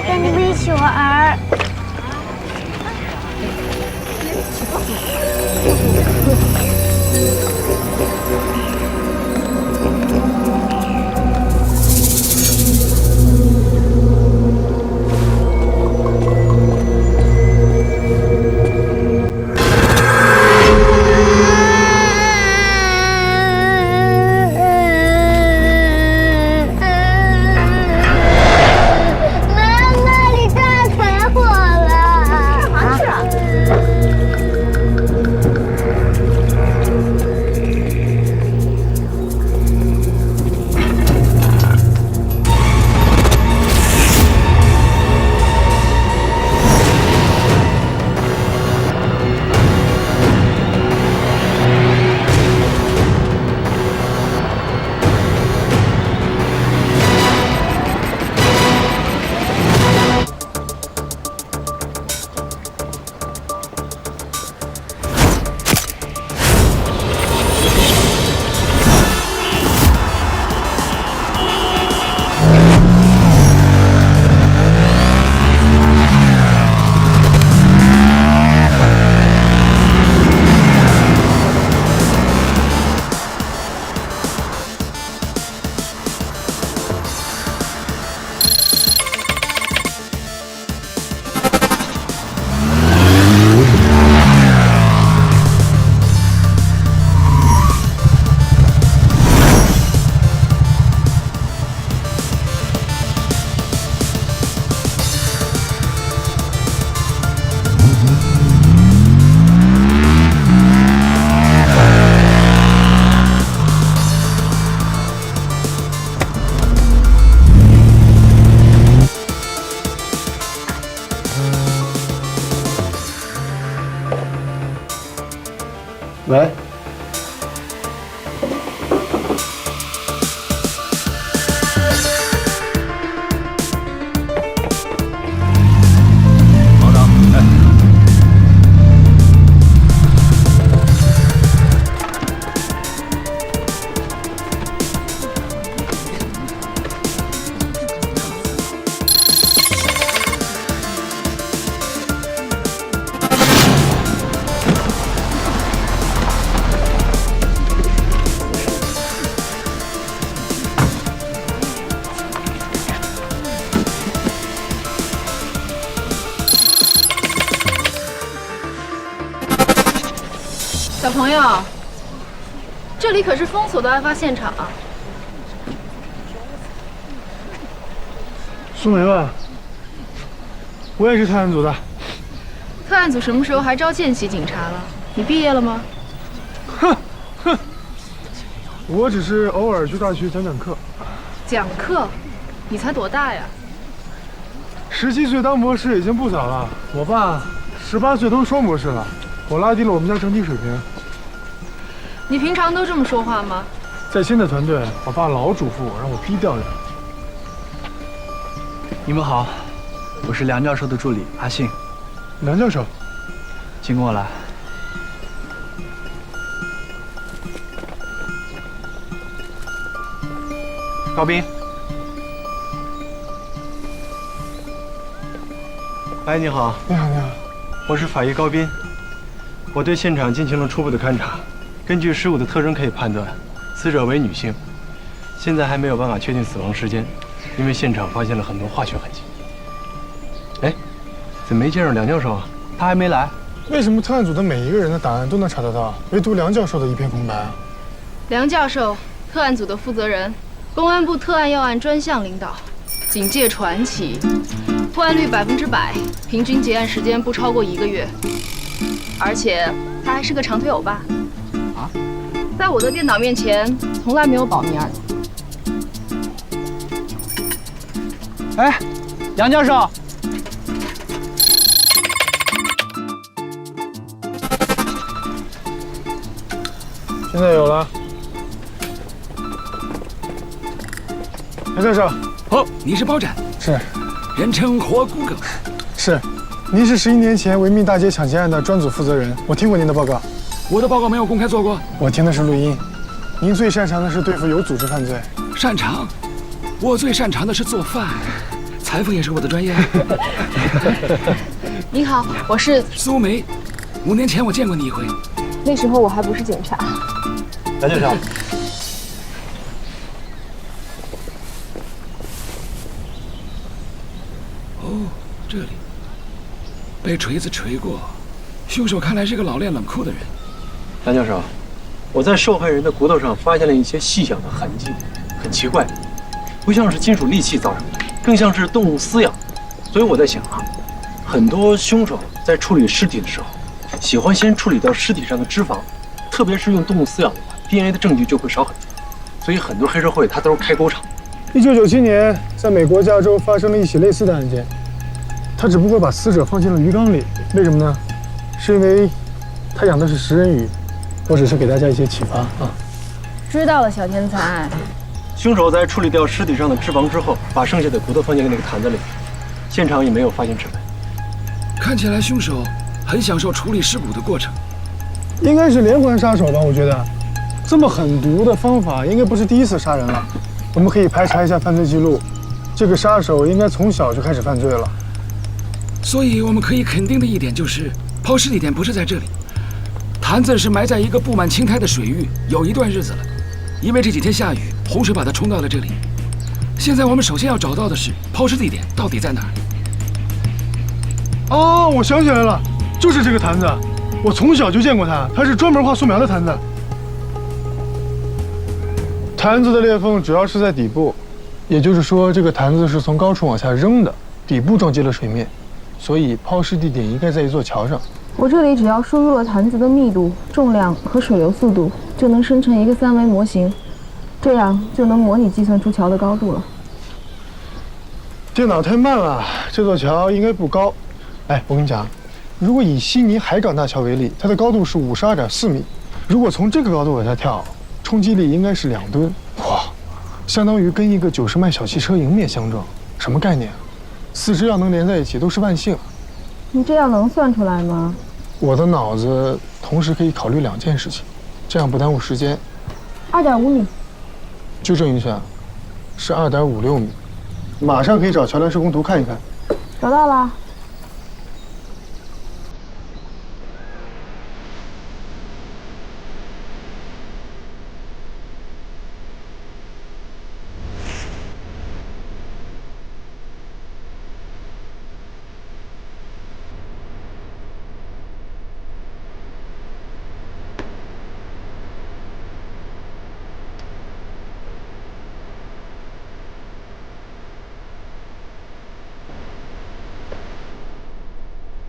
来跟你们一起玩。喂，老张，哎，小朋友，这里可是封锁的案发现场啊！苏梅吧，我也是特案组的。特案组什么时候还招见习警察了？你毕业了吗？哼，我只是偶尔去大学讲讲课。讲课？你才多大呀17岁当博士已经不早了。我爸18岁都双博士了，我拉低了我们家整体水平。你平常都这么说话吗？在新的团队，我爸老嘱咐我让我低调点。你们好，我是梁教授的助理阿信。梁教授，请跟我来。高斌。哎，你好。你好，你好。我是法医高斌，我对现场进行了初步的勘查，根据尸物的特征可以判断，死者为女性。现在还没有办法确定死亡时间，因为现场发现了很多化学痕迹。哎，怎么没见着梁教授啊？他还没来。为什么特案组的每一个人的档案都能查得到，唯独梁教授的一片空白啊？梁教授，特案组的负责人，公安部特案要案专项领导，警界传奇，破案率100%，平均结案时间不超过1个月，而且他还是个长腿欧巴。啊？在我的电脑面前，从来没有保密二字。哎，梁教授。现在有了。梁教授。哦，你是包斩，是。人称活骨梗。是。您是11年前维密大街抢劫案的专组负责人，我听过您的报告。我的报告没有公开做过。我听的是录音。您最擅长的是对付有组织犯罪。擅长？我最擅长的是做饭。裁缝也是我的专业。你好，我是。苏梅，5年前我见过你一回。那时候我还不是警察。梁警长，哦，这里被锤子锤过，凶手看来是个老练冷酷的人。梁教授，我在受害人的骨头上发现了一些细小的痕迹，很奇怪，不像是金属利器造成的，更像是动物撕咬。所以我在想啊，很多凶手在处理尸体的时候，喜欢先处理掉尸体上的脂肪，特别是用动物撕咬的话 ，DNA 的证据就会少很多。所以很多黑社会它都是开沟厂。1997年，在美国加州发生了一起类似的案件，他只不过把死者放进了鱼缸里，为什么呢？是因为他养的是食人鱼。我只是给大家一些启发啊。知道了，小天才。凶手在处理掉尸体上的脂肪之后，把剩下的骨头放进了那个坛子里，现场也没有发现指纹。看起来凶手很享受处理尸骨的过程。应该是连环杀手吧？我觉得，这么狠毒的方法应该不是第一次杀人了。我们可以排查一下犯罪记录，这个杀手应该从小就开始犯罪了。所以我们可以肯定的一点就是，抛尸地点不是在这里。坛子是埋在一个布满青苔的水域，有一段日子了。因为这几天下雨，洪水把它冲到了这里。现在我们首先要找到的是抛尸地点到底在哪儿？哦，我想起来了，就是这个坛子，我从小就见过它，它是专门画素描的坛子。坛子的裂缝主要是在底部，也就是说，这个坛子是从高处往下扔的，底部撞击了水面，所以抛尸地点应该在一座桥上。我这里只要输入了坛子的密度、重量和水流速度，就能生成一个3维模型，这样就能模拟计算出桥的高度了。电脑太慢了，这座桥应该不高。哎，我跟你讲，如果以悉尼海港大桥为例，它的高度是52.4米，如果从这个高度往下跳，冲击力应该是2吨，哇，相当于跟一个90迈小汽车迎面相撞，什么概念啊？4肢要能连在一起都是万幸。你这样能算出来吗？我的脑子同时可以考虑2件事情，这样不耽误时间。2.5米，纠正一下，是2.56米。马上可以找桥梁施工图看一看。找到了。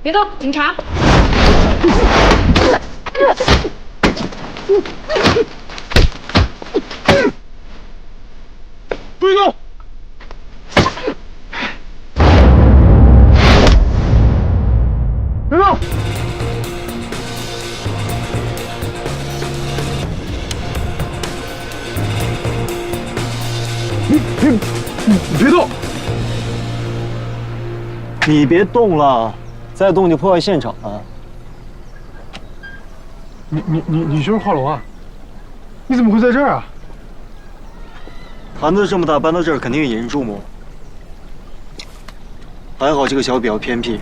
别动，警察！不许动！别动！你别动！你别动了。再动就破坏现场了。你就是华龙啊？你怎么会在这儿啊？坛子这么大，搬到这儿肯定引人注目。还好这个桥比较偏僻。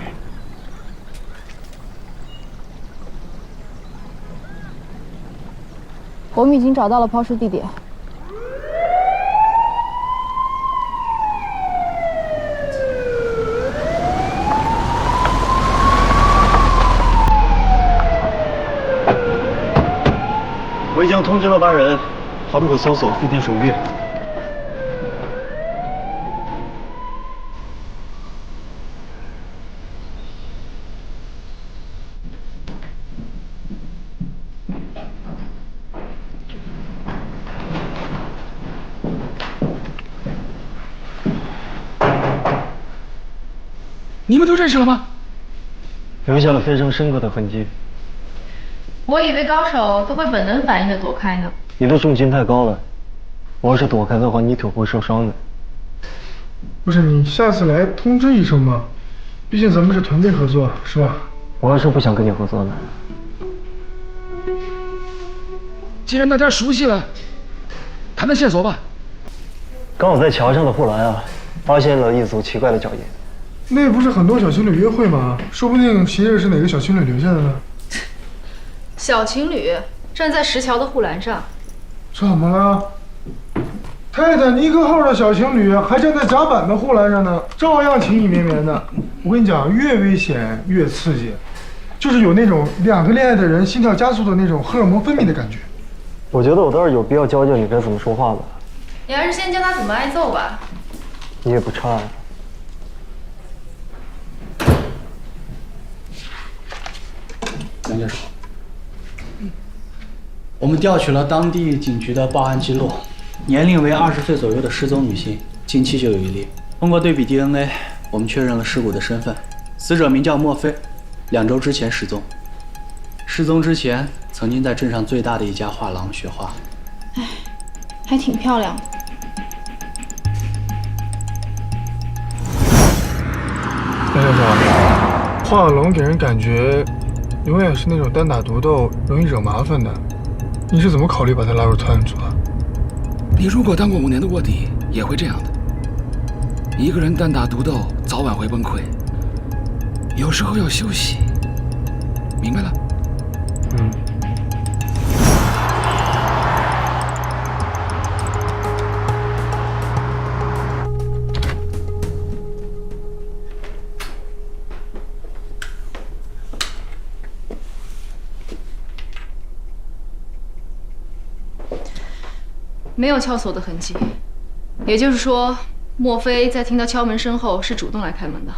我们已经找到了抛尸地点。我已经通知了班人，方可搜索附近水域。你们都认识了吗？留下了非常深刻的痕迹。我以为高手都会本能反应的躲开呢。你的重心太高了，我要是躲开的话，你腿会受伤的。不是，你下次来通知一声嘛，毕竟咱们是团队合作，是吧？我要是不想跟你合作的。既然大家熟悉了，谈谈线索吧。刚好在桥上的护栏啊，发现了一组奇怪的脚印。那不是很多小情侣约会吗？说不定鞋印是哪个小情侣留下的呢。小情侣站在石桥的护栏上，怎么了？泰坦尼克号的小情侣还站在甲板的护栏上呢，照样情意绵绵的。我跟你讲，越危险越刺激，就是有那种两个恋爱的人心跳加速的那种荷尔蒙分泌的感觉。我觉得我倒是有必要教教你该怎么说话的。你还是先教他怎么挨揍吧。你也不差呀。梁教授，我们调取了当地警局的报案记录，年龄为20岁左右的失踪女性，近期就有一例。通过对比 DNA， 我们确认了尸骨的身份，死者名叫莫非，2周之前失踪。失踪之前，曾经在镇上最大的一家画廊学画。哎，还挺漂亮的。梁教授，画龙给人感觉永远是那种单打独斗、容易惹麻烦的。你是怎么考虑把他拉入特案组啊？你如果当过5年的卧底，也会这样的。一个人单打独斗，早晚会崩溃。有时候要休息，明白了？嗯。没有撬锁的痕迹，也就是说，莫非在听到敲门声后是主动来开门的。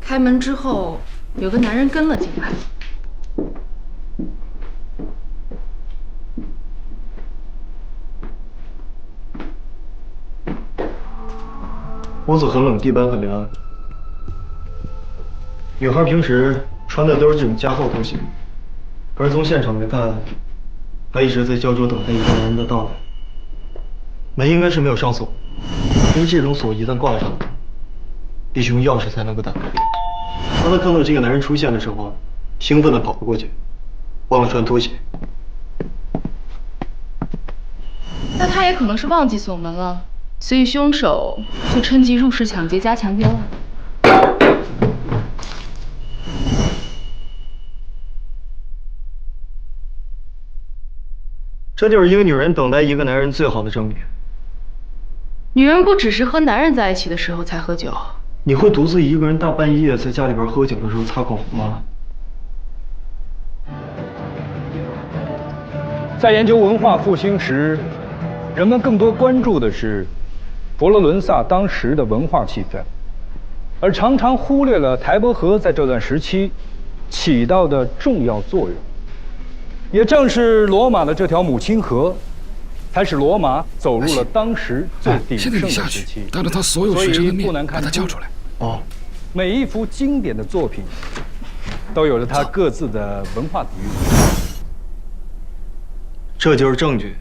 开门之后，有个男人跟了进来。屋子很冷，地板很凉。女孩平时穿的都是这种加厚头型，可是从现场来看，她一直在焦灼等待一个男人的到来。门应该是没有上锁，因为这种锁一旦挂上，必须用钥匙才能够打开。当她看到这个男人出现的时候，兴奋地跑了过去，忘了穿拖鞋。那他也可能是忘记锁门了，所以凶手就趁机入室抢劫加强奸了。这就是一个女人等待一个男人最好的证明。女人不只是和男人在一起的时候才喝酒。你会独自一个人大半夜在家里边喝酒的时候擦口红吗？在研究文化复兴时，人们更多关注的是佛罗伦萨当时的文化气氛，而常常忽略了台伯河在这段时期起到的重要作用。也正是罗马的这条母亲河，才使罗马走入了当时最鼎盛的时期。当着他所有学生的面把他叫出来。哦，每一幅经典的作品都有着它各自的文化底蕴。这就是证据。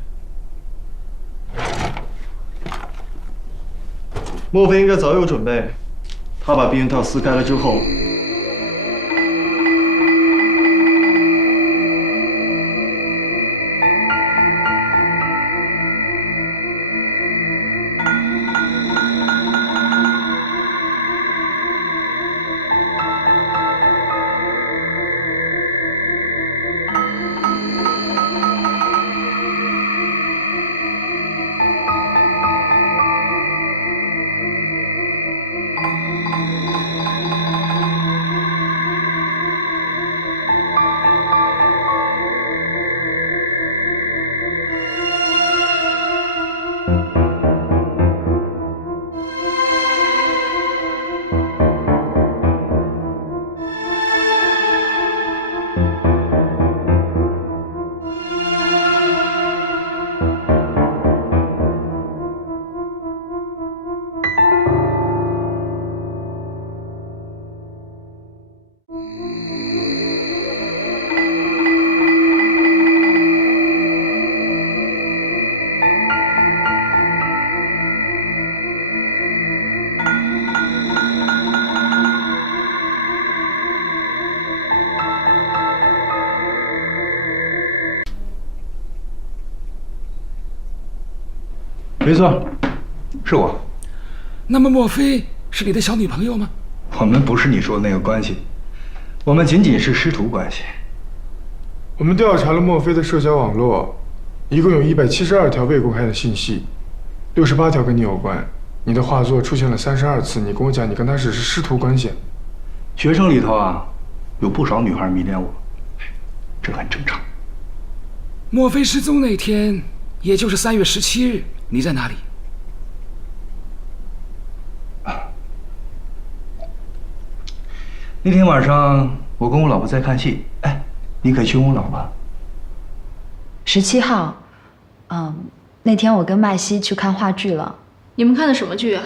莫非应该早有准备？他把避孕套撕开了之后。没错，是我。那么莫非是你的小女朋友吗？我们不是你说的那个关系，我们仅仅是师徒关系。我们调查了莫非的社交网络，一共有172条未公开的信息，68条跟你有关。你的画作出现了32次，你跟我讲你跟他只是师徒关系。学生里头啊，有不少女孩迷恋我，这很正常。莫非失踪那天，也就是3月17日，你在哪里？那天晚上我跟我老婆在看戏，哎，你可以去问我老婆。17号，那天我跟麦西去看话剧了。你们看的什么剧啊？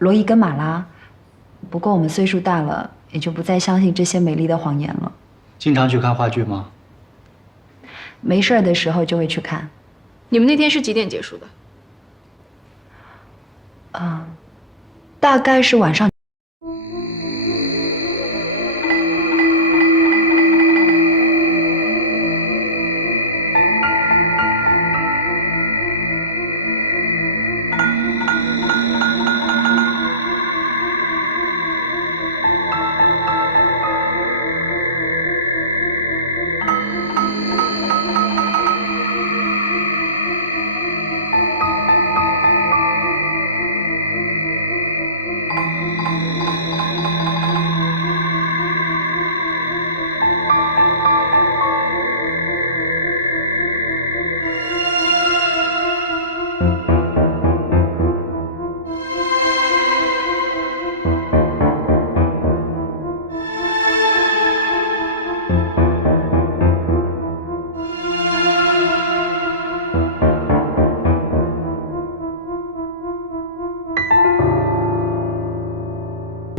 罗伊跟马拉。不过我们岁数大了，也就不再相信这些美丽的谎言了。经常去看话剧吗？没事儿的时候就会去看。你们那天是几点结束的？大概是晚上。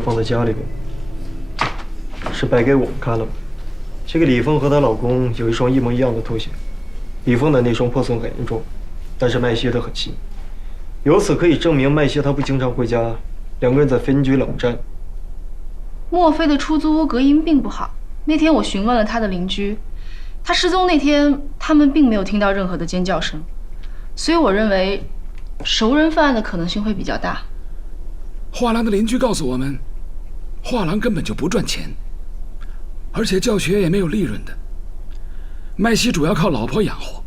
放在家里边，是摆给我们看了吗？这个李峰和她老公有一双一模一样的拖鞋，李峰的那双破损很严重，但是麦西的很新，由此可以证明麦西他不经常回家，两个人在分居冷战。莫非的出租屋隔音并不好。那天我询问了他的邻居，他失踪那天他们并没有听到任何的尖叫声，所以我认为熟人犯案的可能性会比较大。画廊的邻居告诉我们，画廊根本就不赚钱，而且教学也没有利润的。麦西主要靠老婆养活，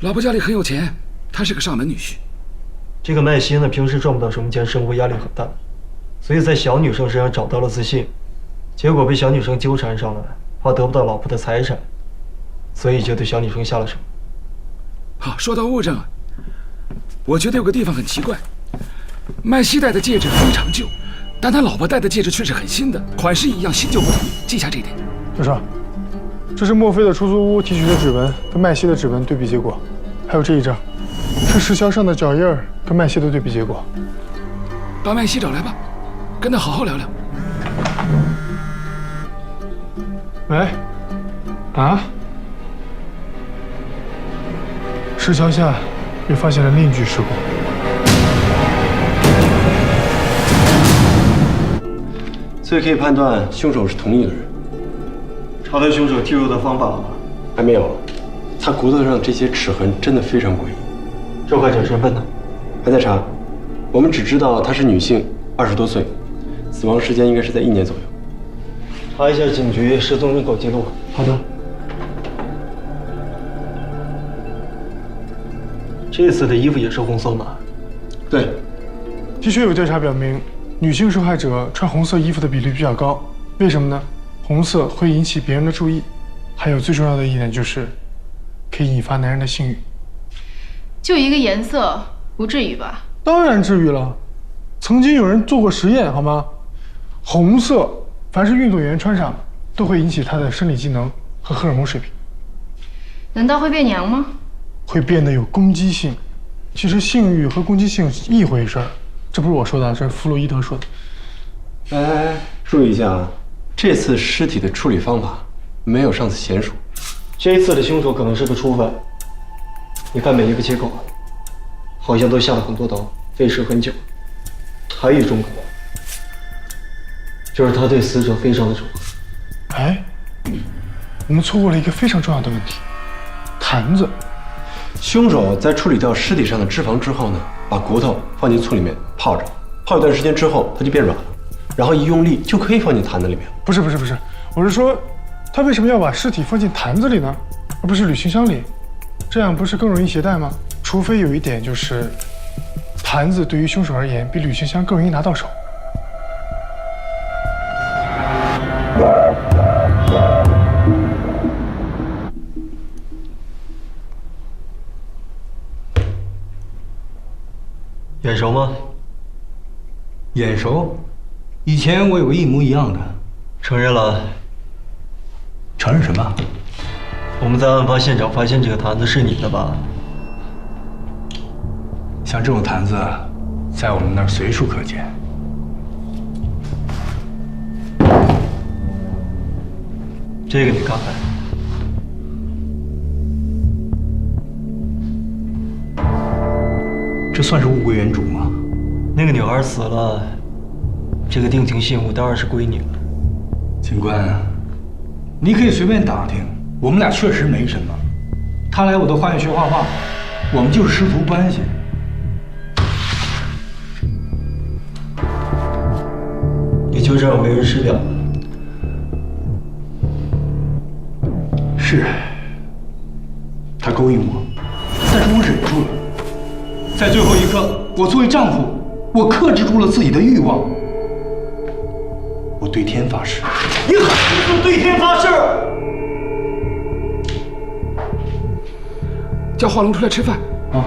老婆家里很有钱，他是个上门女婿。这个麦西呢，平时赚不到什么钱，生活压力很大，所以在小女生身上找到了自信，结果被小女生纠缠上了，怕得不到老婆的财产，所以就对小女生下了手。好，说到物证啊，我觉得有个地方很奇怪。麦西戴的戒指非常旧，但他老婆戴的戒指却是很新的，款式一样，新旧不同。记下这一点。教授，这是莫非的出租屋提取的指纹跟麦西的指纹对比结果，还有这一张，是石桥上的脚印儿跟麦西的对比结果。把麦西找来吧，跟他好好聊聊。喂，石桥下又发现了另一具尸骨。所以可以判断凶手是同一个人。查到凶手剃肉的方法了吗？还没有，他骨头上这些齿痕真的非常诡异。受害者身份呢？还在查，我们只知道她是女性，20多岁，死亡时间应该是在1年左右。查一下警局失踪人口记录。好的。这次的衣服也是红色吗？对，的确有调查表明，女性受害者穿红色衣服的比例比较高。为什么呢？红色会引起别人的注意，还有最重要的一点就是，可以引发男人的性欲。就一个颜色，不至于吧？当然至于了，曾经有人做过实验，好吗？红色，凡是运动员穿上，都会引起他的生理机能和荷尔蒙水平。难道会变娘吗？会变得有攻击性。其实性欲和攻击性是一回事儿，这不是我说的，这是弗洛伊德说的。哎，注意一下啊，这次尸体的处理方法没有上次娴熟。这一次的凶手可能是个初犯。你看每一个切口，好像都下了很多刀，费时很久。还有一种可能，就是他对死者非常的宠爱。哎，我们错过了一个非常重要的问题，坛子。凶手在处理掉尸体上的脂肪之后呢，把骨头放进醋里面泡着，泡一段时间之后它就变软了，然后一用力就可以放进坛子里面。不是，我是说，他为什么要把尸体放进坛子里呢，而不是旅行箱里？这样不是更容易携带吗？除非有一点就是，坛子对于凶手而言比旅行箱更容易拿到手。眼熟吗？眼熟，以前我有个一模一样的。承认了。承认什么？我们在案发现场发现这个坛子是你的吧？像这种坛子，在我们那儿随处可见。这个你看看。这算是物归原主吗？那个女孩死了，这个定情信物当然是归你了。警官，你可以随便打听，我们俩确实没什么。他来我的花园学画画，我们就是师徒关系。你就这样为人师表了？是，他勾引我，但是我忍住了。在最后一刻，我作为丈夫，我克制住了自己的欲望。我对天发誓。你还是对天发誓？叫华龙出来吃饭啊！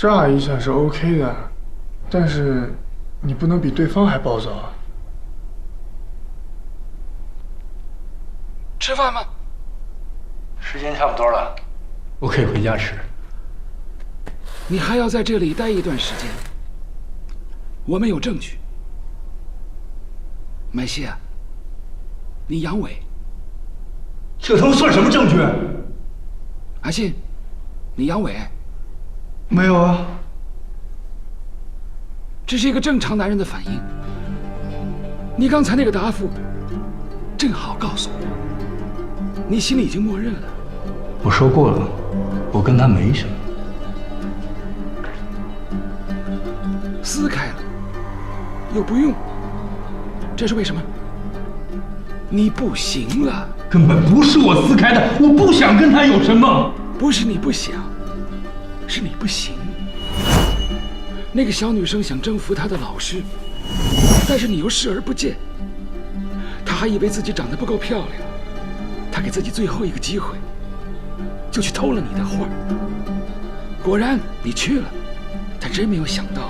炸一下是 OK 的，但是你不能比对方还暴躁啊！吃饭吗？时间差不多了，我可以回家吃。你还要在这里待一段时间。我们有证据。麦西啊，你阳痿。这他妈算什么证据？阿信，你阳痿。没有啊，这是一个正常男人的反应。你刚才那个答复，正好告诉我，你心里已经默认了。我说过了，我跟他没什么。撕开了，又不用，这是为什么？你不行了。根本不是我撕开的，我不想跟他有什么。不是你不想。是你不行。那个小女生想征服她的老师，但是你又视而不见。她还以为自己长得不够漂亮，她给自己最后一个机会，就去偷了你的画。果然你去了，但真没有想到，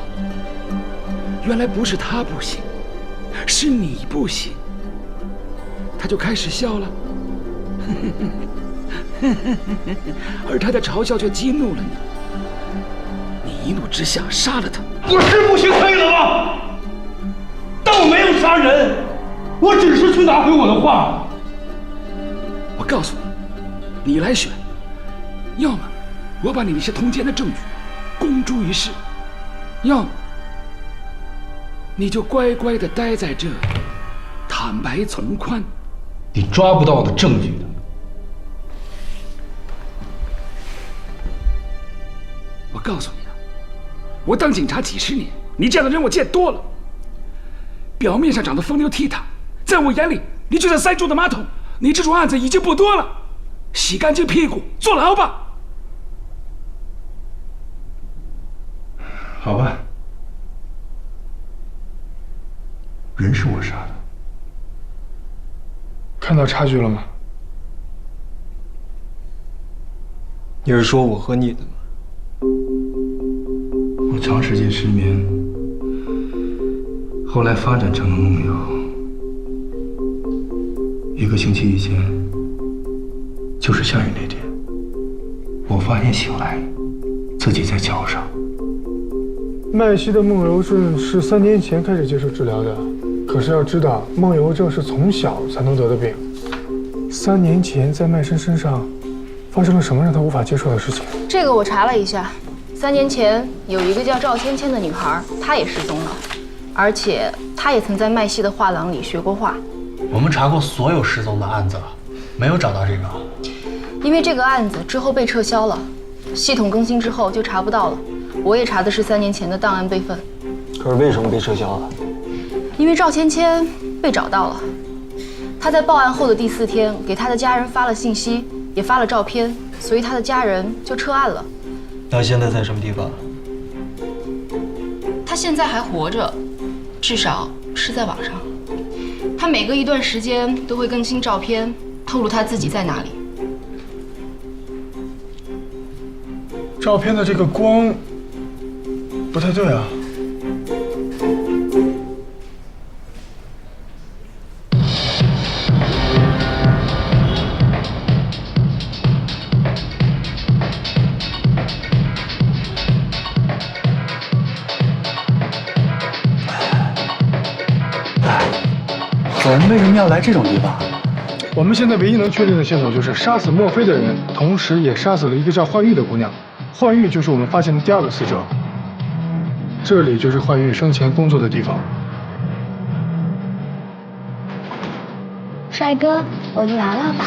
原来不是她不行，是你不行。她就开始笑了，而她的嘲笑却激怒了你。一怒之下杀了他。我是不行可以了吗？但我没有杀人，我只是去拿回我的画。我告诉你，你来选，要么我把你那些通奸的证据公诸于世，要么你就乖乖的待在这里，坦白从宽。你抓不到我的证据的。我告诉你啊，我当警察几十年，你这样的人我见多了。表面上长得风流倜傥，在我眼里，你就像塞住的马桶。你这种案子已经不多了，洗干净屁股坐牢吧。好吧，人是我杀的。看到差距了吗？你是说我和你的吗？我长时间失眠，后来发展成了梦游。1个星期以前，就是下雨那天，我发现醒来，自己在桥上。麦西的梦游症是3年前开始接受治疗的，可是要知道，梦游症是从小才能得的病。3年前在麦生身上发生了什么让他无法接受的事情？这个我查了一下，3年前有一个叫赵芊芊的女孩，她也失踪了，而且她也曾在麦西的画廊里学过画。我们查过所有失踪的案子，没有找到这个。因为这个案子之后被撤销了，系统更新之后就查不到了。我也查的是3年前的档案备份。可是为什么被撤销了？因为赵芊芊被找到了，她在报案后的第4天给她的家人发了信息，也发了照片，所以她的家人就撤案了。他现在在什么地方？她现在还活着，至少是在网上。她每隔一段时间都会更新照片，透露她自己在哪里。照片的这个光不太对啊。我们为什么要来这种地方？我们现在唯一能确定的线索就是杀死墨菲的人，同时也杀死了一个叫幻玉的姑娘。幻玉就是我们发现的第2个死者。这里就是幻玉生前工作的地方。帅哥，我来了吧？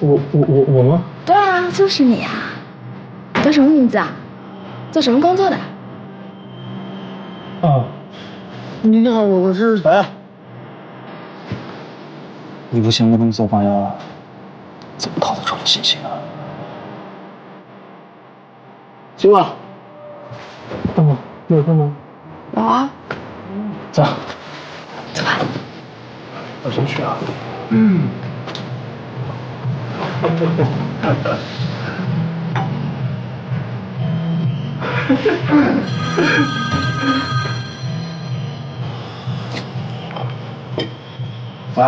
我吗？对啊，就是你啊！叫什么名字啊？做什么工作的？啊，你好，我是哎，你不嫌我们做榜样了，怎么逃得出来信息啊？行了，有空吗？有啊。走，走吧。到谁去啊？喂。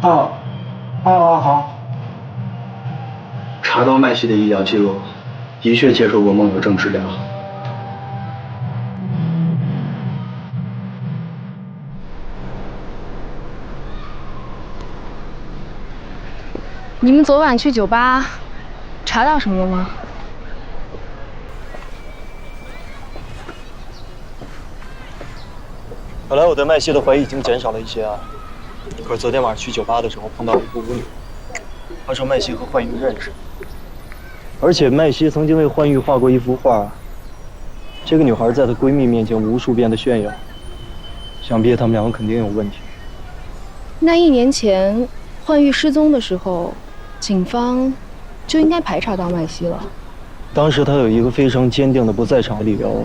好。查到麦西的医疗记录，的确接受过梦游症治疗。你们昨晚去酒吧，查到什么了吗？本来我对麦西的怀疑已经减少了一些啊，可是昨天晚上去酒吧的时候碰到了一个舞女，她说麦西和幻玉认识，而且麦西曾经为幻玉画过一幅画，这个女孩在她闺蜜面前无数遍的炫耀，想必他们两个肯定有问题。那1年前幻玉失踪的时候，警方就应该排查到麦西了。当时他有一个非常坚定的不在场的理由，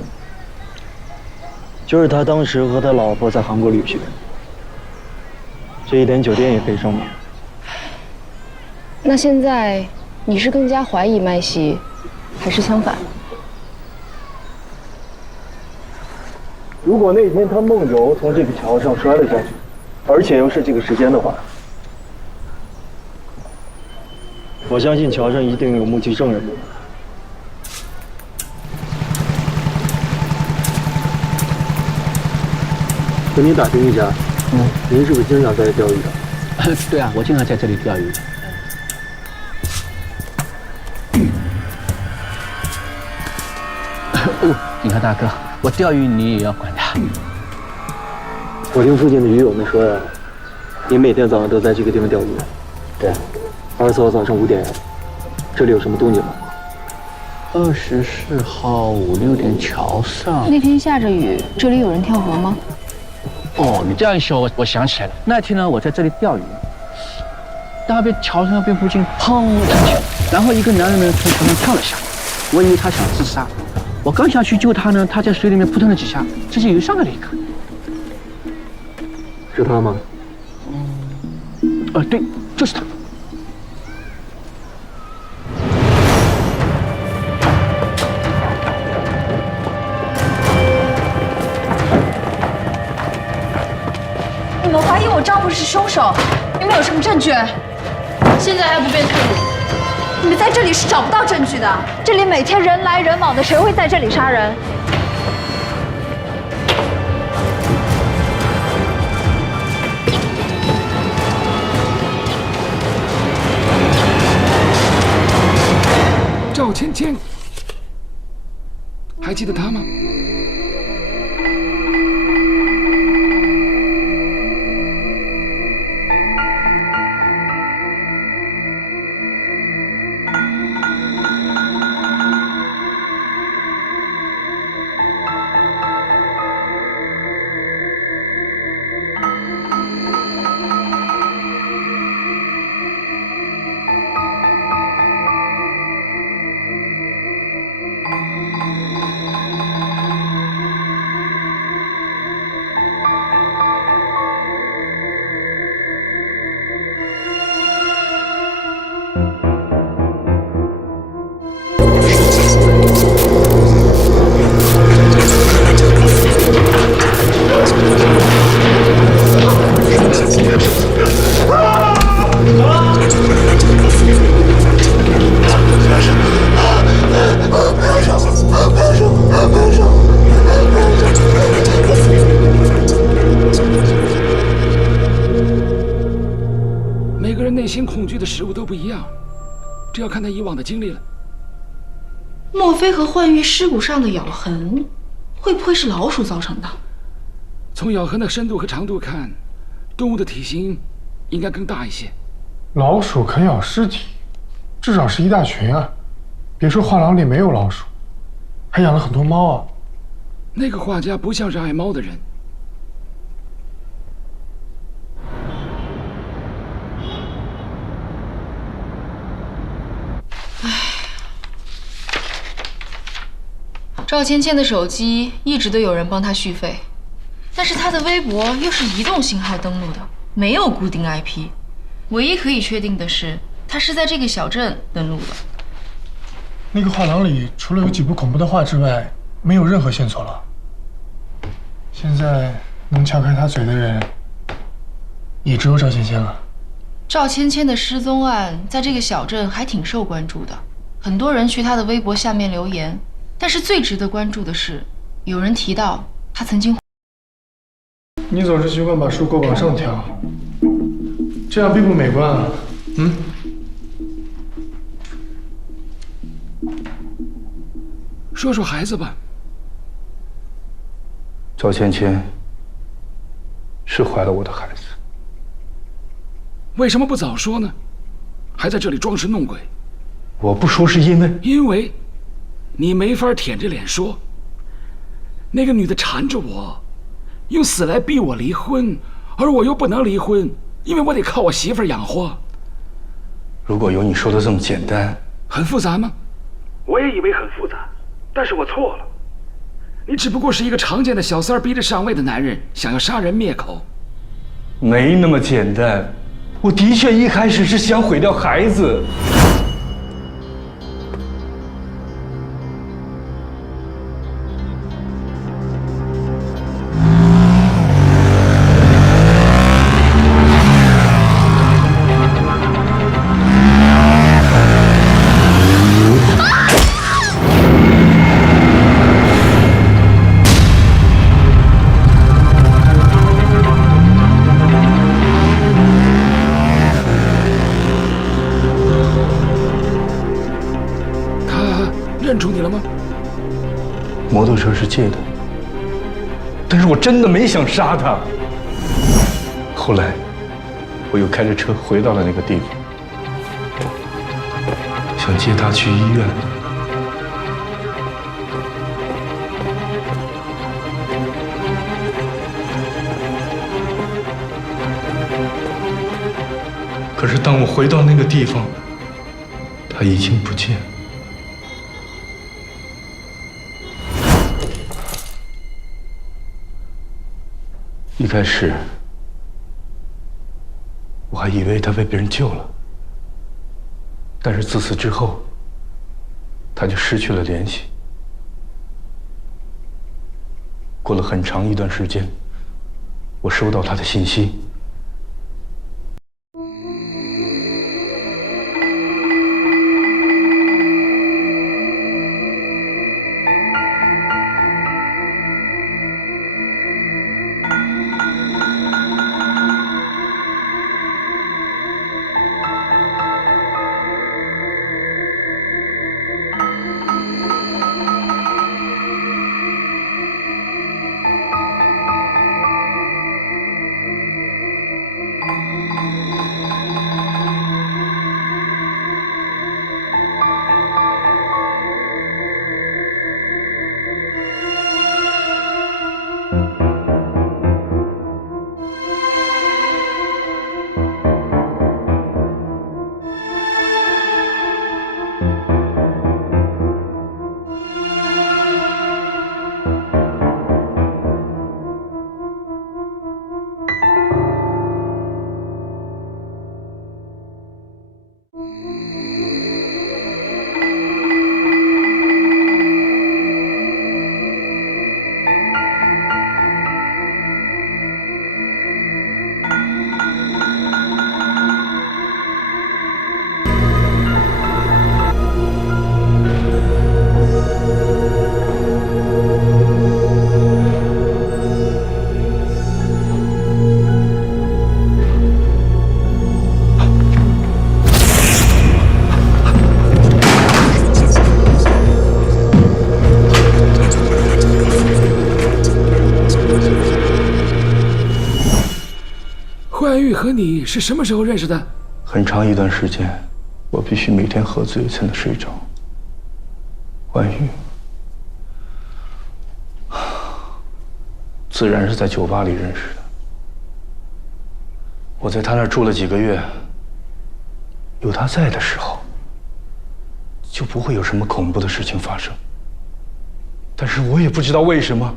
就是他当时和他老婆在韩国旅行，这一点酒店也可以证明。那现在你是更加怀疑麦西，还是相反？如果那天他梦游从这个桥上摔了下去，而且又是这个时间的话，我相信桥上一定有目击证人。跟你打听一下，您是不是经常在这钓鱼的？对啊，我经常在这里钓鱼。哦，警察大哥，我钓鱼你也要管的。我听附近的渔友们说呀，你每天早上都在这个地方钓鱼。对，24号早上5点，这里有什么动静吗？24号5、6点桥上。那天下着雨，这里有人跳河吗？哦，你这样一说，我想起来了。那天呢，我在这里钓鱼，大边桥上边附近砰两下，然后一个男人呢从桥上跳了下来，我以为他想自杀，我刚想去救他呢，他在水里面扑腾了几下，直接又上来了一个。是他吗？对，就是他。你们怀疑我丈夫是凶手，你们有什么证据？现在还不便透露。你们在这里是找不到证据的，这里每天人来人往的，谁会在这里杀人？赵芊芊，还记得她吗？每个人内心恐惧的食物都不一样，这要看他以往的经历了。莫非和幻玉尸骨上的咬痕，会不会是老鼠造成的？从咬痕的深度和长度看，动物的体型应该更大一些。老鼠啃咬尸体，至少是一大群啊！别说画廊里没有老鼠，还养了很多猫啊。那个画家不像是爱猫的人。赵芊芊的手机一直都有人帮她续费，但是她的微博又是移动信号登录的，没有固定 IP。唯一可以确定的是，她是在这个小镇登录的。那个画廊里除了有几部恐怖的画之外，没有任何线索了。现在能撬开他嘴的人，也只有赵芊芊了。赵芊芊的失踪案在这个小镇还挺受关注的，很多人去她的微博下面留言。但是最值得关注的是，有人提到她曾经……你总是习惯把书钩往上挑，这样并不美观啊。说说孩子吧。赵芊芊是怀了我的孩子。为什么不早说呢？还在这里装神弄鬼。我不说是因为你没法舔着脸说。那个女的缠着我，用死来逼我离婚，而我又不能离婚，因为我得靠我媳妇儿养活。如果有你说的这么简单，很复杂吗？我也以为很复杂，但是我错了。你只不过是一个常见的小三儿逼着上位的男人，想要杀人灭口。没那么简单。我的确一开始是想毁掉孩子。认出你了吗？摩托车是借的，但是我真的没想杀他。后来，我又开着车回到了那个地方，想接他去医院。可是当我回到那个地方，他已经不见。一开始，我还以为他被别人救了，但是自此之后，他就失去了联系。过了很长一段时间，我收到他的信息。玉和你是什么时候认识的？很长一段时间，我必须每天喝醉才能睡着。婉玉，自然是在酒吧里认识的。我在他那儿住了几个月，有他在的时候，就不会有什么恐怖的事情发生。但是我也不知道为什么，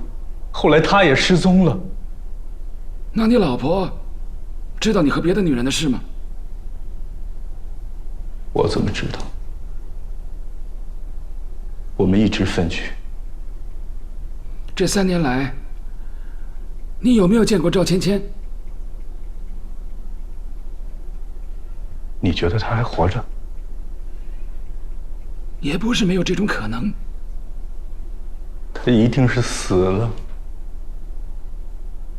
后来他也失踪了。那你老婆知道你和别的女人的事吗？我怎么知道？我们一直分居。这3年来，你有没有见过赵芊芊？你觉得她还活着？也不是没有这种可能。她一定是死了。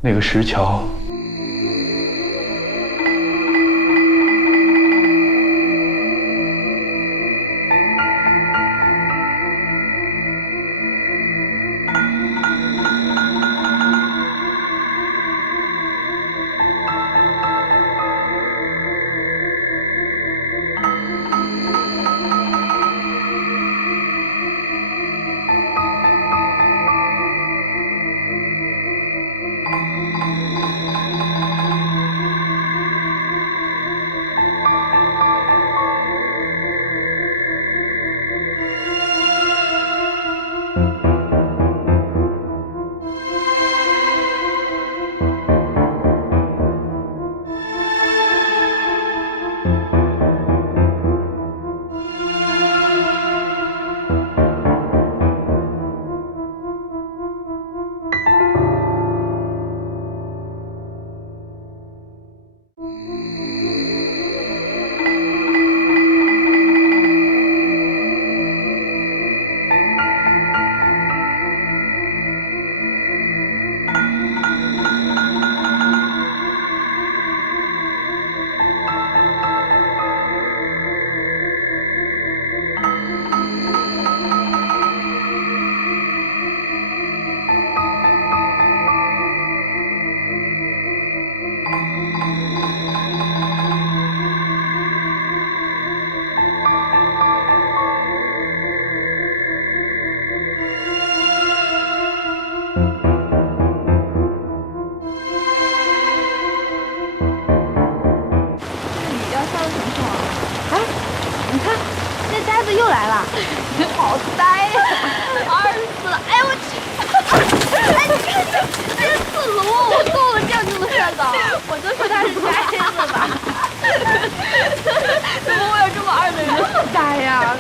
那个石桥。又来了，好呆呀，2死了！哎我去！哎你看这刺颅，我够了这样就能上岗，我就说他是呆子吧。怎么会有这么二的人？呆呀！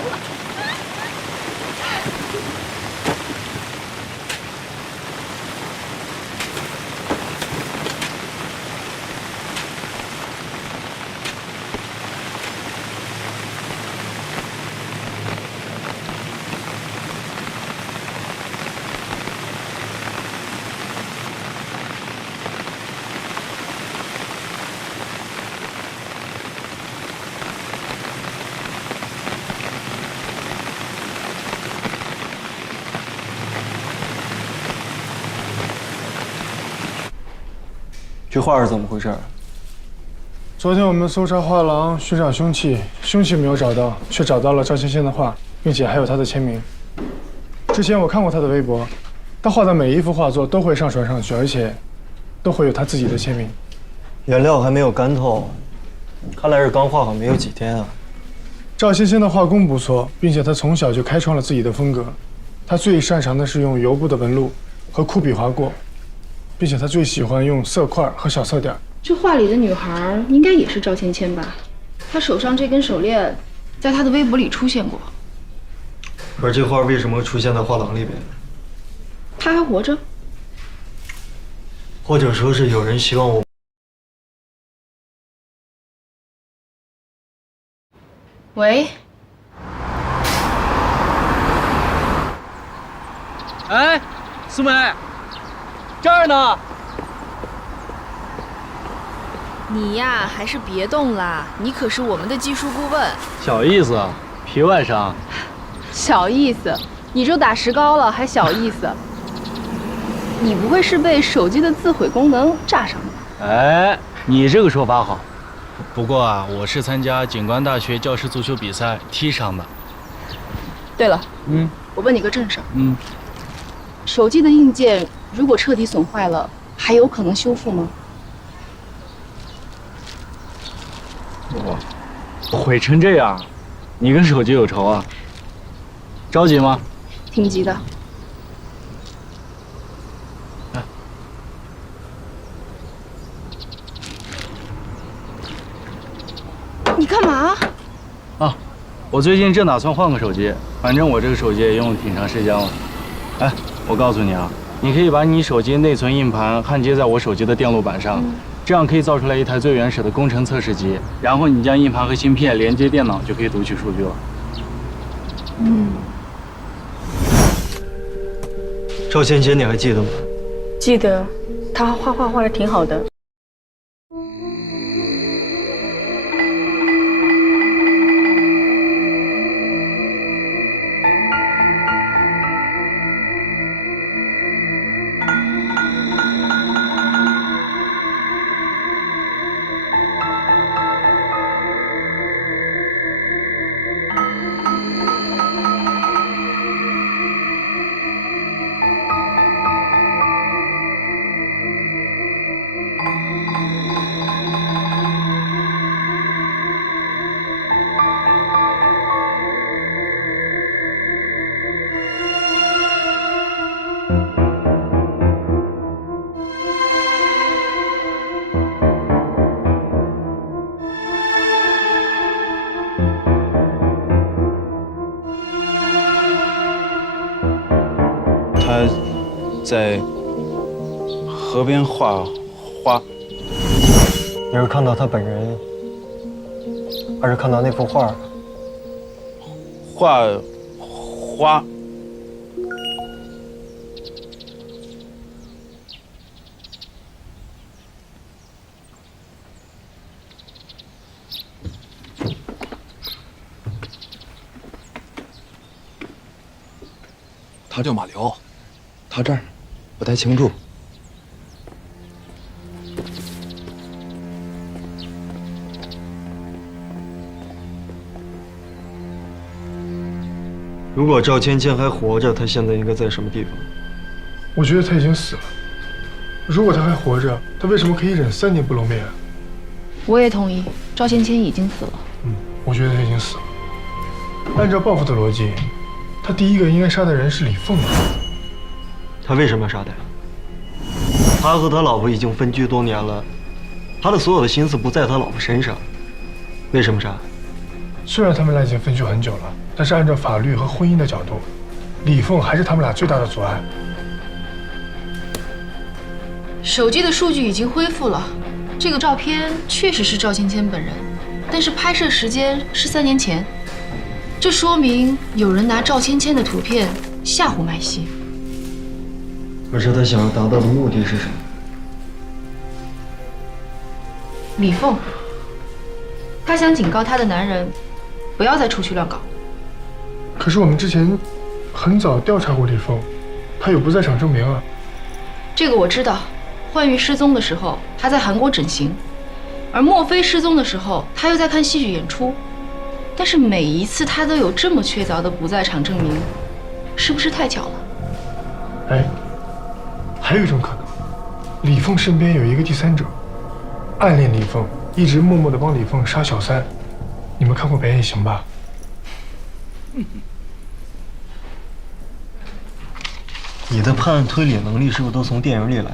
这画是怎么回事？昨天我们搜查画廊寻找凶器，凶器没有找到，却找到了赵芊芊的画，并且还有她的签名。之前我看过她的微博，她画的每一幅画作都会上传上去，而且都会有她自己的签名。颜料还没有干透，看来是刚画好没有几天啊。赵芊芊的画工不错，并且她从小就开创了自己的风格。她最擅长的是用油布的纹路和酷笔划过。并且他最喜欢用色块和小色点。这画里的女孩应该也是赵芊芊吧？她手上这根手链，在她的微博里出现过。可是这画为什么会出现在画廊里边？她还活着？或者说是有人希望我？喂。哎，苏梅。这儿呢。你呀，还是别动啦，你可是我们的技术顾问。小意思，皮外伤。小意思，你就打石膏了，还小意思？你不会是被手机的自毁功能炸伤的？哎，你这个说法好，不过啊，我是参加警官大学教师足球比赛踢伤的。对了，我问你个正事儿。手机的硬件如果彻底损坏了，还有可能修复吗？毁成这样，你跟手机有仇啊？着急吗？挺急的。你干嘛？我最近正打算换个手机，反正我这个手机也用了挺长时间了。哎，我告诉你啊，你可以把你手机内存硬盘焊接在我手机的电路板上，这样可以造出来一台最原始的工程测试机。然后你将硬盘和芯片连接电脑，就可以读取数据了。赵芊芊，你还记得吗？记得，他画画画的挺好的。他在河边画花。你是看到他本人，还是看到那幅画？画花。他叫马辽，他这儿不太清楚。如果赵芊芊还活着，她现在应该在什么地方？我觉得他已经死了。如果他还活着，他为什么可以忍3年不露面？我也同意，赵芊芊已经死了。我觉得他已经死了。按照报复的逻辑，他第一个应该杀的人是李凤。他为什么要杀他？他和他老婆已经分居多年了，他的所有的心思不在他老婆身上，为什么杀？虽然他们俩已经分居很久了，但是按照法律和婚姻的角度，李凤还是他们俩最大的阻碍。手机的数据已经恢复了，这个照片确实是赵芊芊本人，但是拍摄时间是3年前，这说明有人拿赵芊芊的图片吓唬麦西。可是他想要达到的目的是什么？李凤，她想警告她的男人，不要再出去乱搞。可是我们之前很早调查过李凤，她有不在场证明啊。这个我知道，焕玉失踪的时候，她在韩国整形，而莫非失踪的时候，她又在看戏剧演出。但是每一次她都有这么确凿的不在场证明，是不是太巧了？哎，还有一种可能，李凤身边有一个第三者，暗恋李凤，一直默默地帮李凤杀小三。你们看过《白夜行》吧？你的判案推理能力是不是都从电影里来？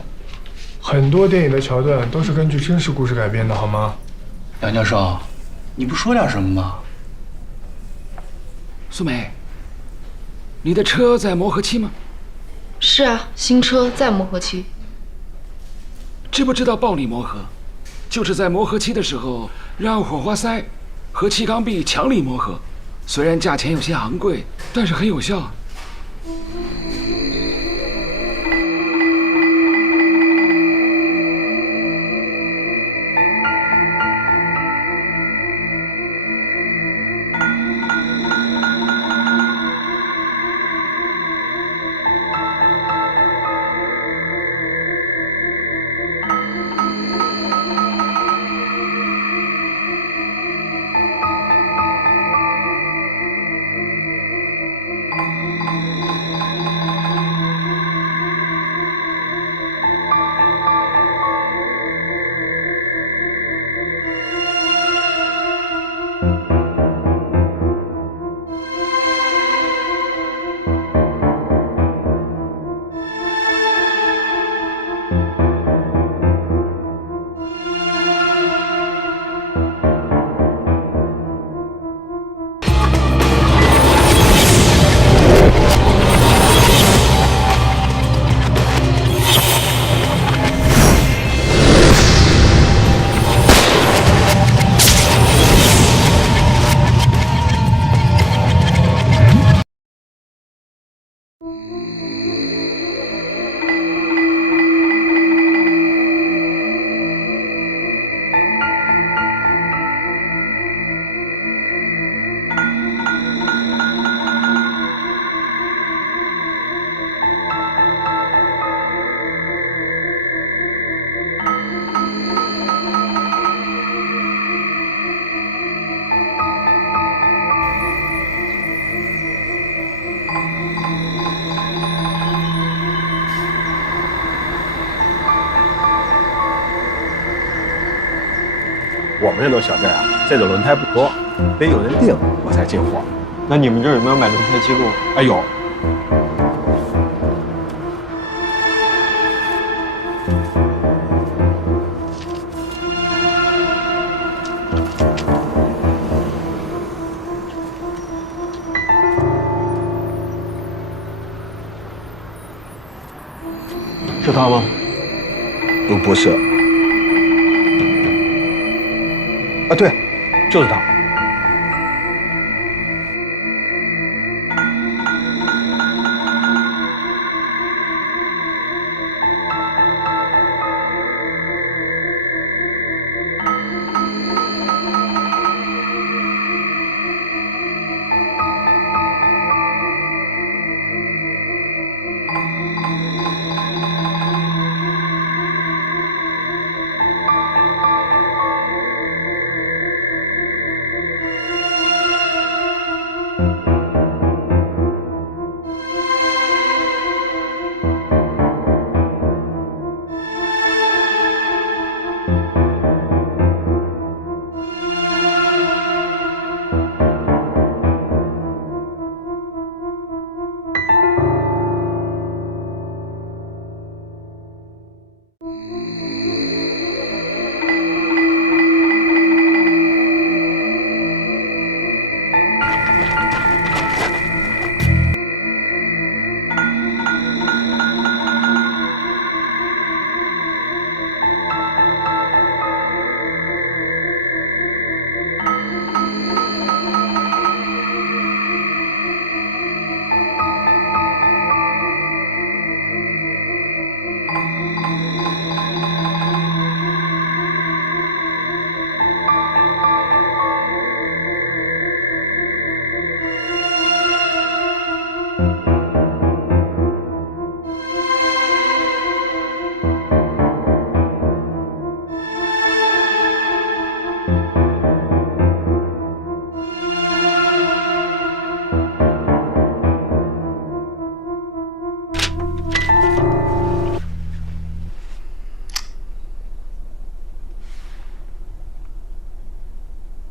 很多电影的桥段都是根据真实故事改编的，好吗？杨教授，你不说点什么吗？苏梅，你的车在磨合期吗？是啊，新车在磨合期。知不知道暴力磨合，就是在磨合期的时候让火花塞和气缸壁强力磨合，虽然价钱有些昂贵，但是很有效。我们这种小镇啊，这种轮胎不多，得有人订我才进货。那你们这儿有没有买轮胎记录？哎有。是他吗？不是。啊，对，就是他。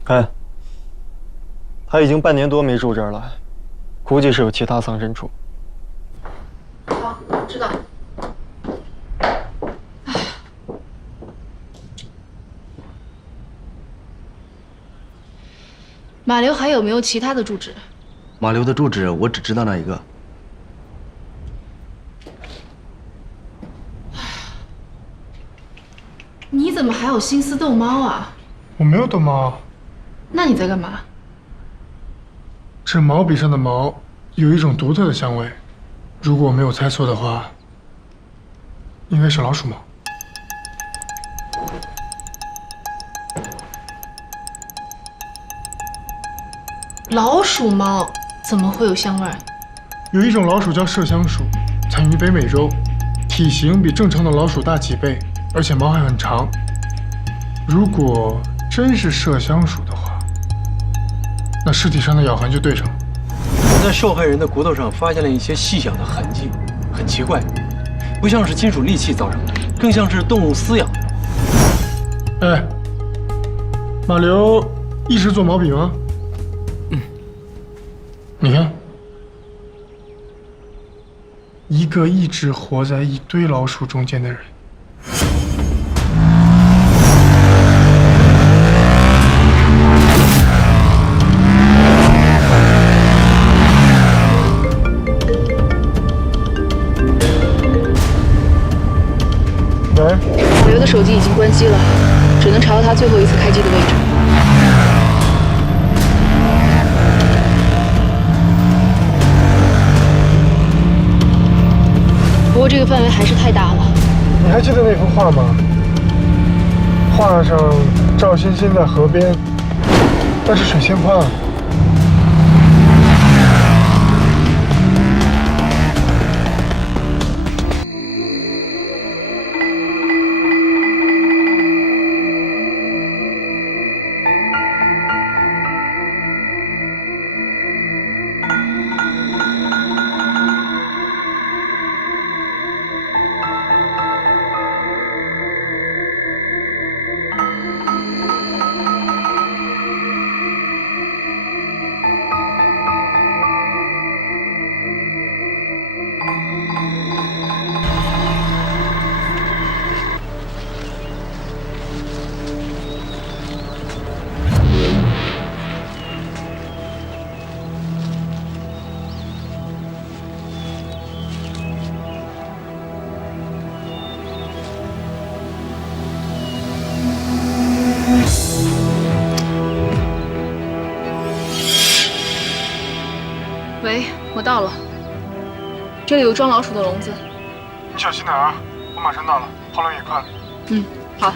哎，他已经半年多没住这儿了，估计是有其他藏身处。好，知道。马流还有没有其他的住址？马流的住址我只知道那一个。你怎么还有心思逗猫啊？我没有逗猫。那你在干嘛？这毛笔上的毛有一种独特的香味，如果我没有猜错的话，应该是老鼠毛。老鼠毛怎么会有香味？有一种老鼠叫麝香鼠，产于北美洲，体型比正常的老鼠大几倍，而且毛还很长。如果真是麝香鼠的话，那尸体上的咬痕就对上了。我在受害人的骨头上发现了一些细小的痕迹，很奇怪，不像是金属利器造成的，更像是动物撕咬。哎，马流一直做毛笔吗？你看，一个一直活在一堆老鼠中间的人。喂，马流的手机已经关机了，只能查到他最后一次开机的位置。不过这个范围还是太大了。你还记得那幅画吗？画上赵欣欣在河边，但是水线宽啊。我到了，这里有装老鼠的笼子。你小心点啊！我马上到了，跑冷也快。嗯，好。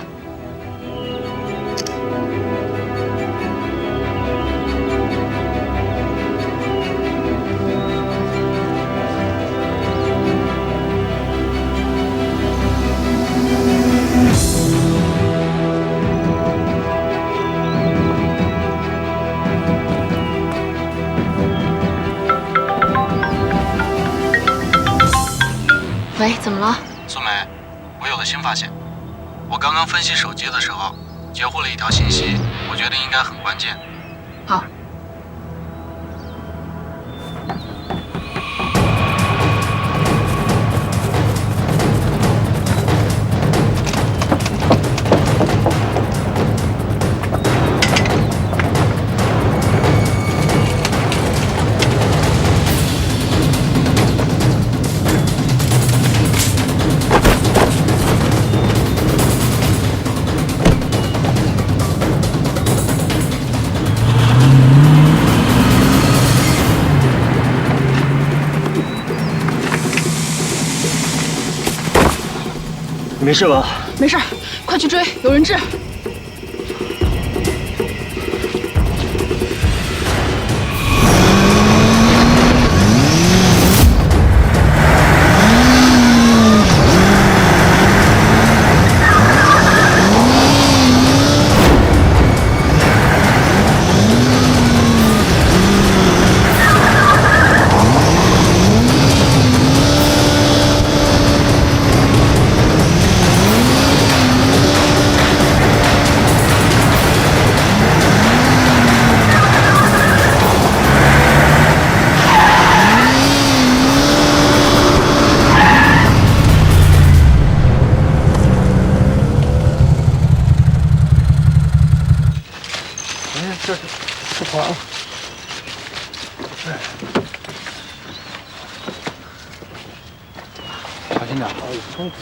喂，怎么了？苏梅，我有了新发现。我刚刚分析手机的时候，截获了一条信息，我觉得应该很关键。好。你没事吧？没事，快去追，有人质。这团了。小心点。有冲突。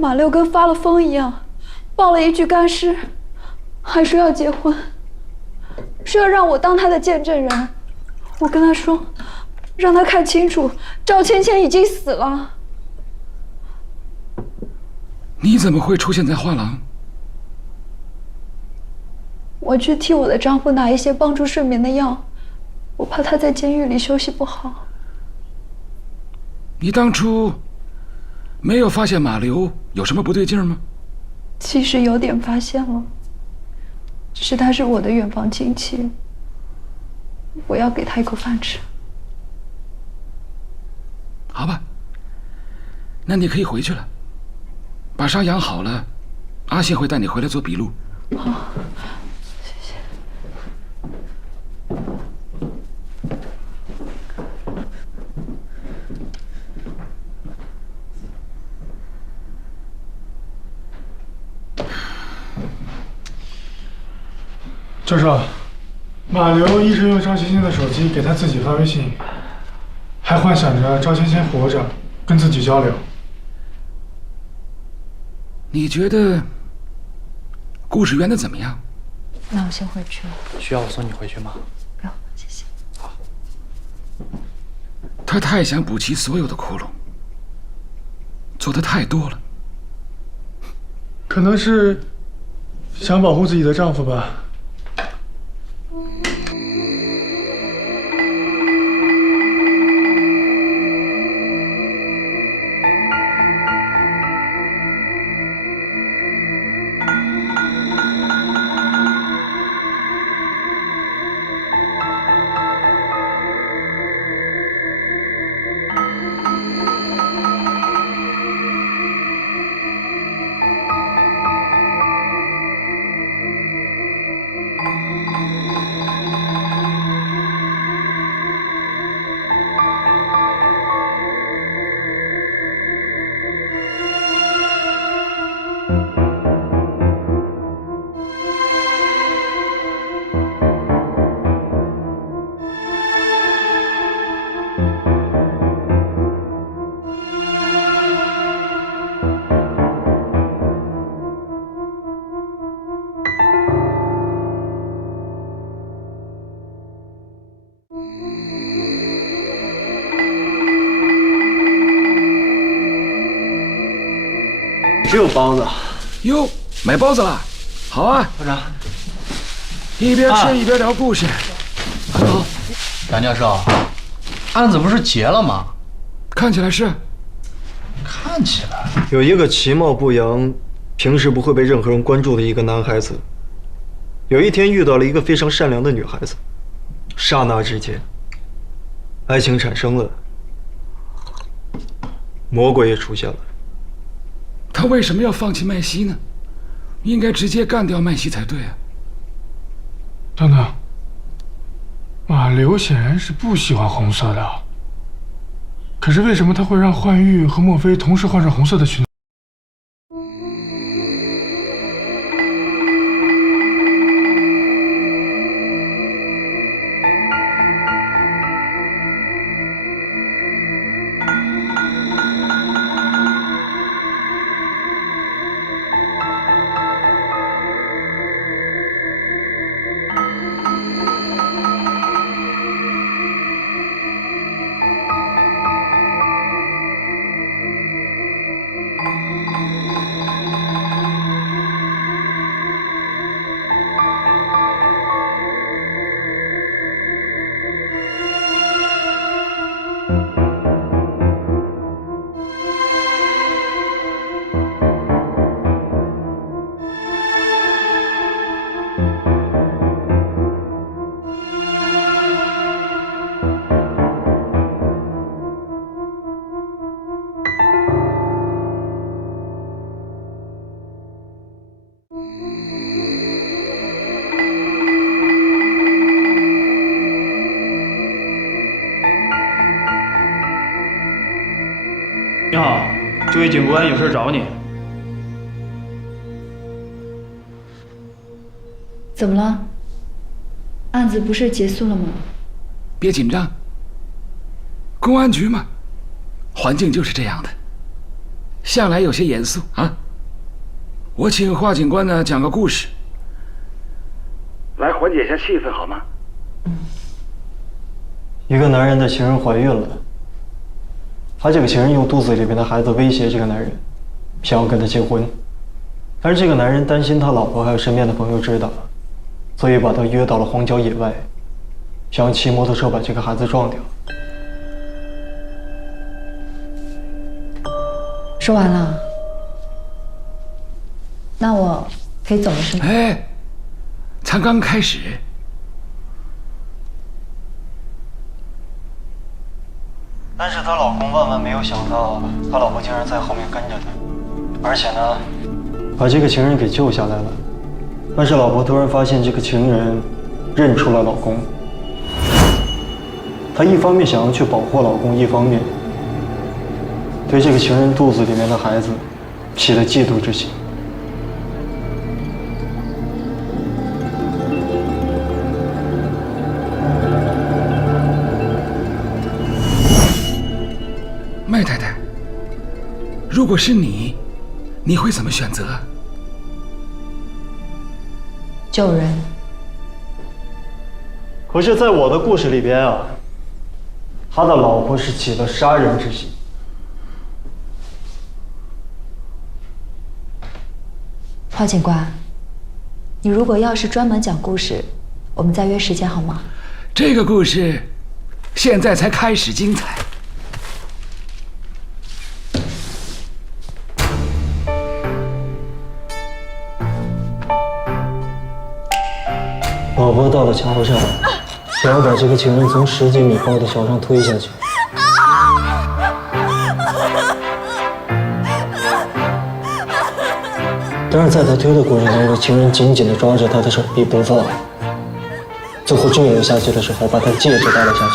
马六跟发了疯一样，报了一句干尸，还说要结婚，说要让我当他的见证人。我跟他说，让他看清楚，赵芊芊已经死了。你怎么会出现在画廊？我去替我的丈夫拿一些帮助睡眠的药，我怕他在监狱里休息不好。你当初没有发现马流有什么不对劲吗？其实有点发现了，只是他是我的远房亲戚，我要给他一口饭吃。好吧，那你可以回去了，把伤养好了，阿信会带你回来做笔录。好，谢谢。教授，马流一直用赵芊芊的手机给他自己发微信，还幻想着赵芊芊活着，跟自己交流。你觉得故事圆的怎么样？那我先回去了。需要我送你回去吗？不用，谢谢。好。他太想补齐所有的窟窿，做的太多了。可能是想保护自己的丈夫吧。只有包子。哟，买包子了，好啊，科长。一边吃一边聊故事。很好。杨教授，案子不是结了吗？看起来是。看起来有一个其貌不扬、平时不会被任何人关注的一个男孩子，有一天遇到了一个非常善良的女孩子，刹那之间，爱情产生了，魔鬼也出现了。他为什么要放弃麦西呢？应该直接干掉麦西才对啊。等等，马流显然是不喜欢红色的，可是为什么他会让幻玉和墨菲同时换上红色的裙子？你好，这位警官有事找你。怎么了？案子不是结束了吗？别紧张，公安局嘛，环境就是这样的。向来有些严肃啊。我请华警官呢讲个故事，来缓解一下气氛好吗？一个男人的情人怀孕了，他这个情人用肚子里面的孩子威胁这个男人，想要跟他结婚，但是这个男人担心他老婆还有身边的朋友知道，所以把他约到了荒郊野外，想要骑摩托车把这个孩子撞掉。说完了，那我可以走了是吗？哎，才刚开始。但是她老公万万没有想到，他老婆竟然在后面跟着他，而且呢，把这个情人给救下来了。但是老婆突然发现这个情人认出了老公，她一方面想要去保护老公，一方面对这个情人肚子里面的孩子起了嫉妒之心。麦太太，如果是你，你会怎么选择？救人。可是，在我的故事里边啊，他的老婆是起了杀人之心。华警官，你如果要是专门讲故事，我们再约时间好吗？这个故事现在才开始精彩。老婆到了桥上，想要把这个情人从10几米高的桥上推下去。但是在他推的过程当中，情人紧紧地抓着他的手臂不放，最后坠落下去的时候，把他戒指戴了下去。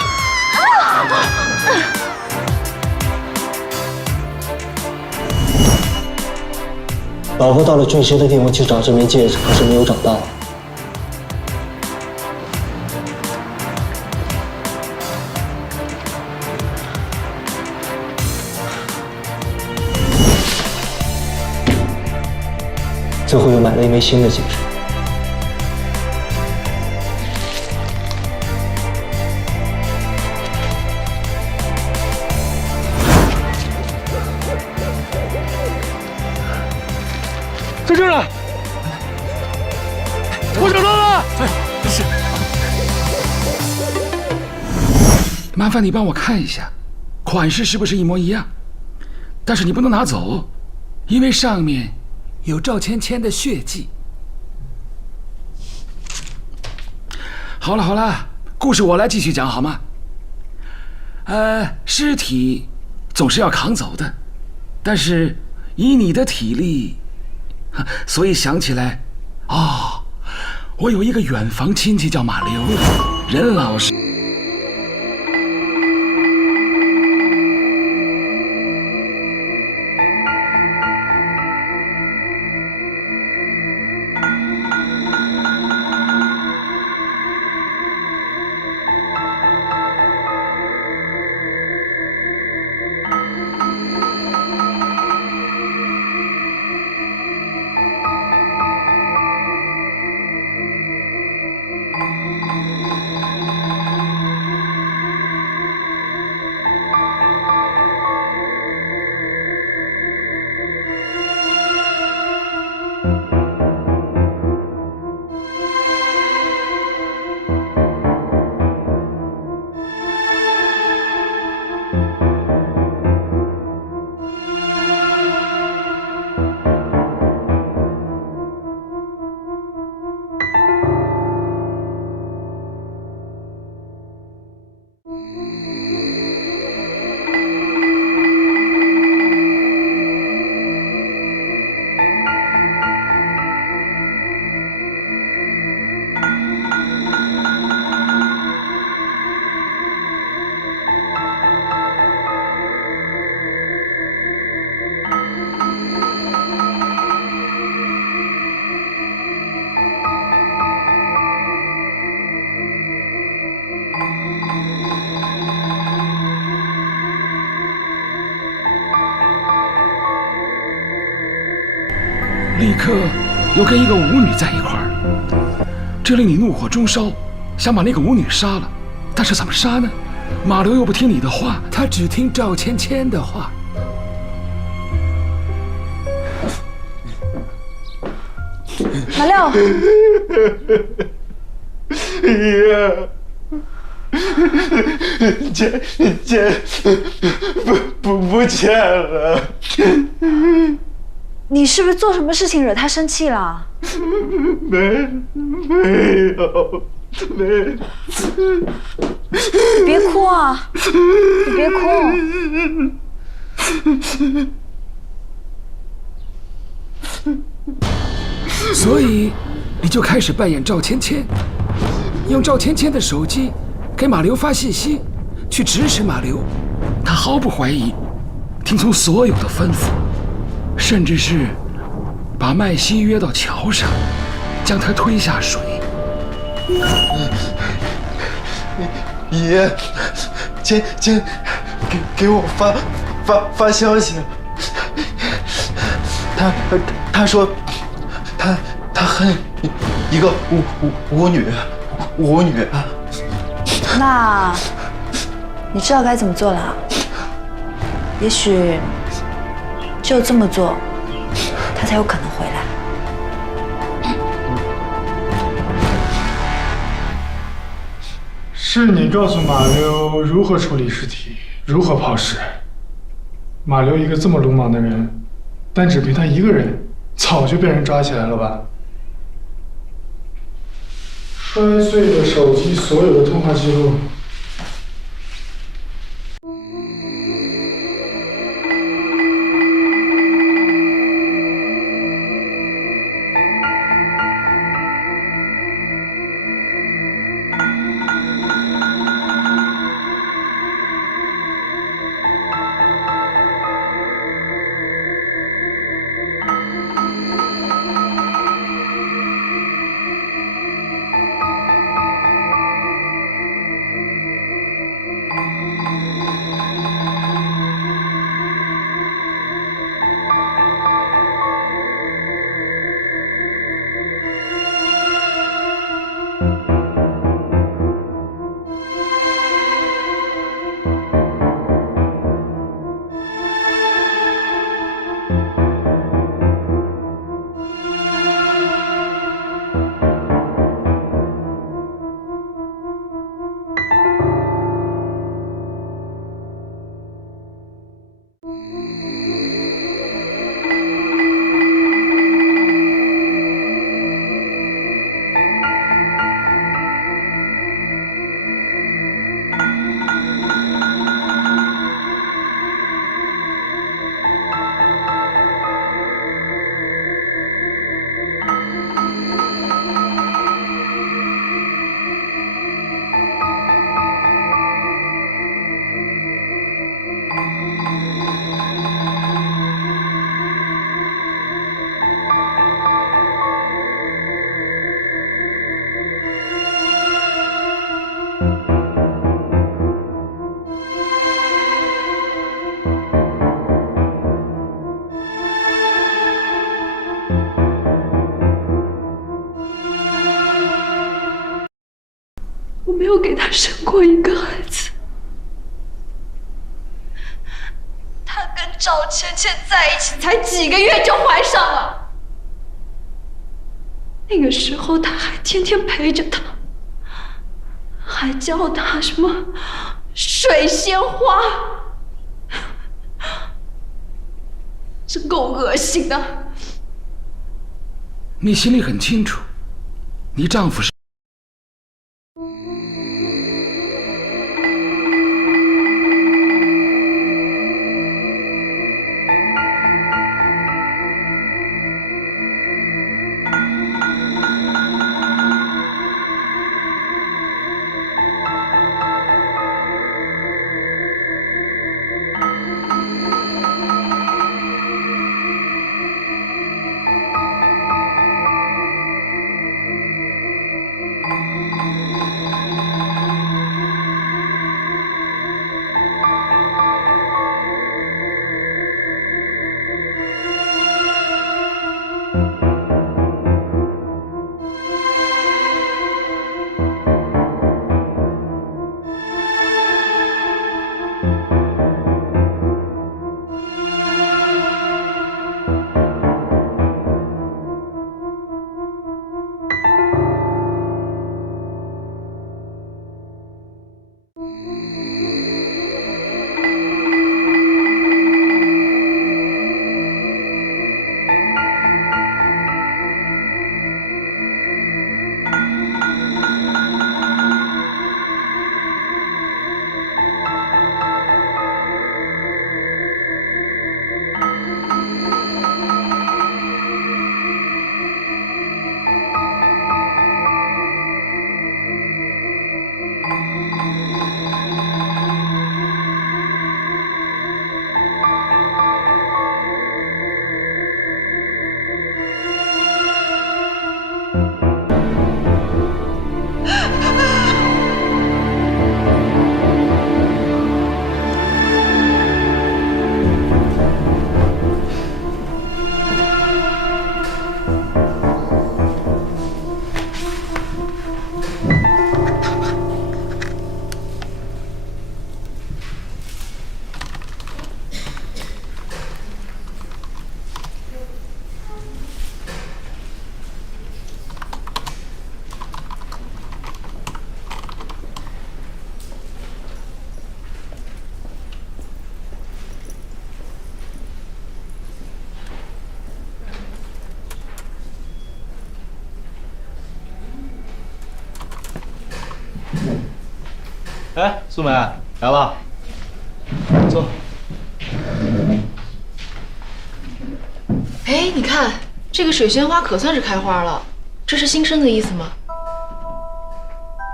老婆到了坠尸的地方去找这枚戒指，可是没有找到。最后又买了一枚新的戒指。在这儿呢，我找到了。是。麻烦你帮我看一下，款式是不是一模一样？但是你不能拿走，因为上面有赵芊芊的血迹。好了好了，故事我来继续讲好吗？尸体总是要扛走的，但是以你的体力，所以想起来，哦，我有一个远房亲戚叫马流，人老实。立刻又跟一个舞女在一块儿，这令你怒火中烧，想把那个舞女杀了。但是怎么杀呢？马流又不听你的话，他只听赵芊芊的话。马六，爷，钱不见了。你是不是做什么事情惹他生气了？没有。你别哭啊！你别哭。所以你就开始扮演赵芊芊，用赵芊芊的手机给马流发信息，去指使马流。他毫不怀疑，听从所有的吩咐，甚至是把麦西约到桥上，将他推下水。爷，芊给我发消息，他说他恨一个舞女。那你知道该怎么做了？也许只有这么做，他才有可能回来。是你告诉马溜如何处理尸体，如何抛尸。马溜一个这么鲁莽的人，但只凭他一个人，早就被人抓起来了吧？摔碎了手机所有的通话记录。我没有给他生过一个孩子。他跟赵芊芊在一起才几个月就怀上了，那个时候他还天天陪着他，还教他什么水仙花，真够恶心的。你心里很清楚，你丈夫是。哎，素梅来了，坐。哎，你看这个水仙花可算是开花了，这是新生的意思吗？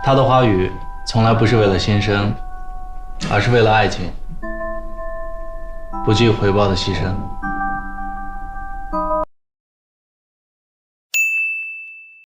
它的花语从来不是为了新生，而是为了爱情，不计回报的牺牲。